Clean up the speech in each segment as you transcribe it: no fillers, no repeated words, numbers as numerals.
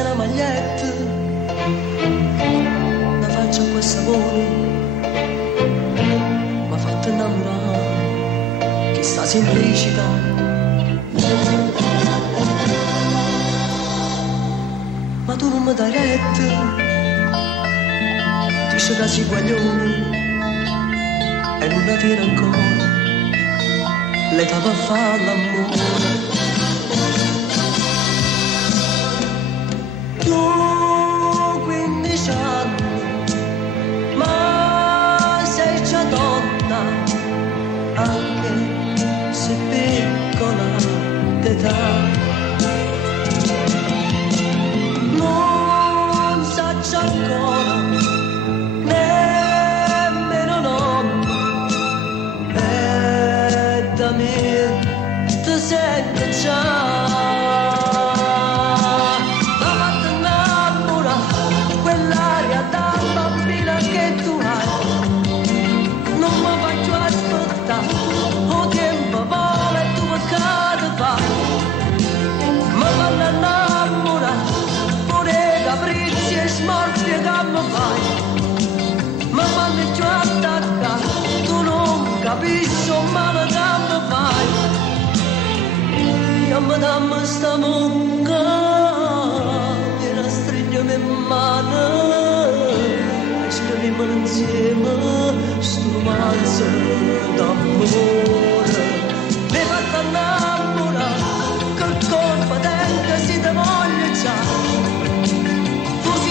veste una maglietta, una faccia con sapore, mi ha fatto innamorare, che sta semplicità. Ma tu non mi dai retta, dice che sei guaglione e non la tira ancora, l'età va a fare l'amore. Tu 15 anni, ma sei già donna, anche se piccola d'età. Non saccio ancora, nemmeno nonna, e da me ti sento già. Smorfia che mi fai, ma quando ti attacca tu non capisci un male che mi fai. Io mi dammi sta munca e la stringiamo in mano e scriviamo insieme sto romanzo d'amore. Mi hai fatto innamorare che colpa tenga si te voglio già.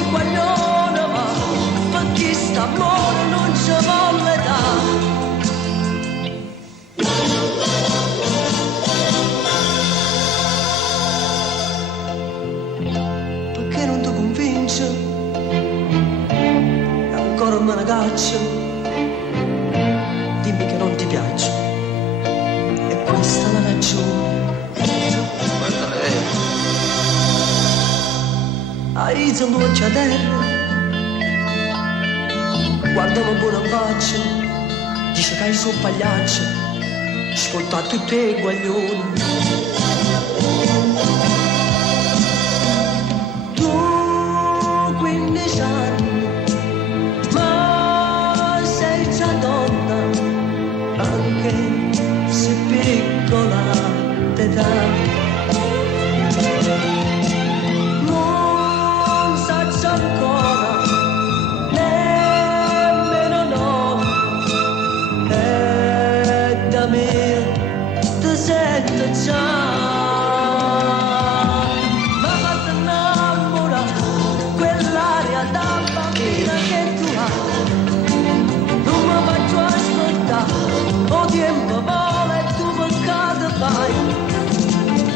Guaglione va, per chi sta amore non ci vuole dare. Perché non ti convince? Ancora me ne caccio. Dimmi che non ti piaccio. E questa è la ragione. Hai un occhio a terra, guardami buona faccia, dice che hai su pagliaccio, svolta tutti i guaglioni. Tu 15 anni, ma sei già donna, anche se piccola d'età. Ancora, nemmeno no, e da me ti sento già. Ma fate innamorare quell'aria da bambina che tu hai. Non mi faccio ascoltare, o tempo vola e tu peccato fai.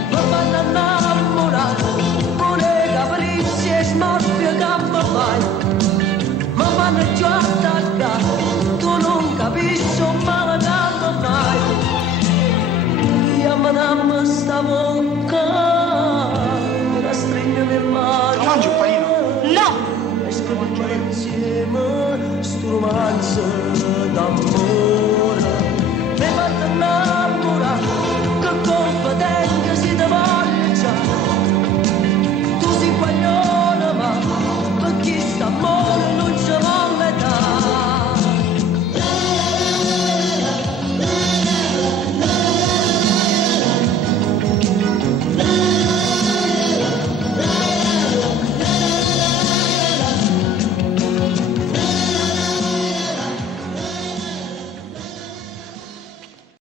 Ma fate innamorare pure capricci e smorfia che mi fai. Ma quando ti attacca tu non capisci un male che mi fai. Io mi dammi sta bocca, la stringo in mano. Lo mangi un panino? No! E scriviamo insieme sto romanzo d'amore.